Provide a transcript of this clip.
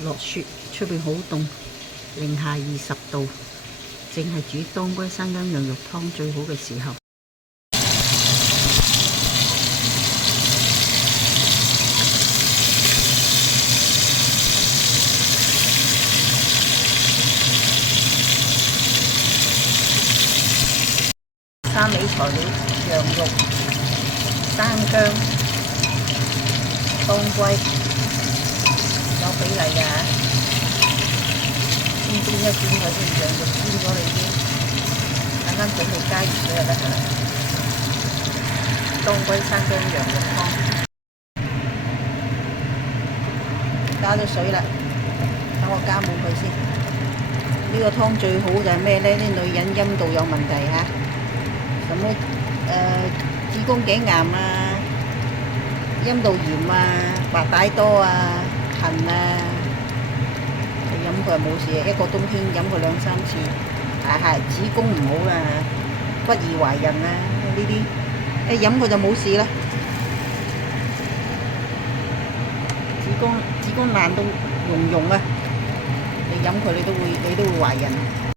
落雪，出邊好凍，零下20度，淨係煮當歸生薑羊肉湯最好嘅時候。三味材料：羊肉、生薑、當歸，有比例嘅嚇。先煎一煎佢先，羊肉煎咗你先，等間準備加熱佢就得㗎啦。當歸生薑羊肉湯，加咗水啦，等我加滿佢先。呢個湯最好就係咩呢？啲女人陰道有問題嚇。什麼子宮頸癌啊、陰道炎啊、白帶多啊、痕啊，飲佢係冇事，一個冬天飲佢2-3次。係子宮唔好啊，不宜懷孕啊，呢啲一飲佢就冇事啦。子宮爛到溶啊，你飲佢你都會懷孕。